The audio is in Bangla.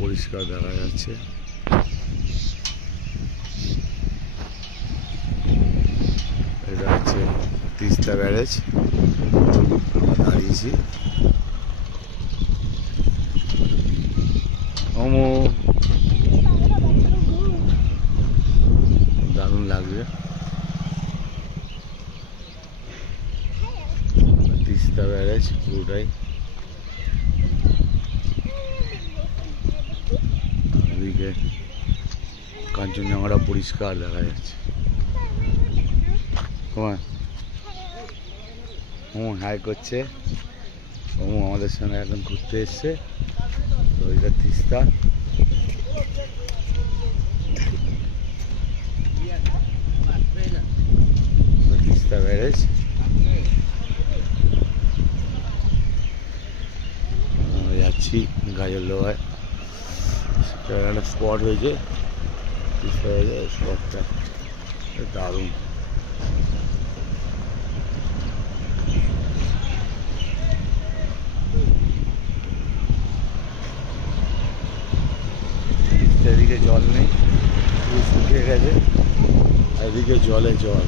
পরিষ্কার দেখা যাচ্ছে। এটা হচ্ছে তিস্তা ব্যারেজ, আমরা দাঁড়িয়েছি। দারুণ লাগবে। তিস্তা ব্যারেজ পুরোটাই, এদিকে কাঞ্চনজঙ্ঘাটা পরিষ্কার দেখা যাচ্ছে। হাই করছে। আমাদের সঙ্গে এখন ঘুরতে এসছে। তো এটা তিস্তা, তিস্তা ব্যারেজ। যাচ্ছি গাজর লোহায়, একটা স্পট হয়েছে তিস্তা ব্যারেজ। স্পটটা দারুণ। এদিকে জল নেই, শুকিয়ে গেছে, এদিকে জলে জল।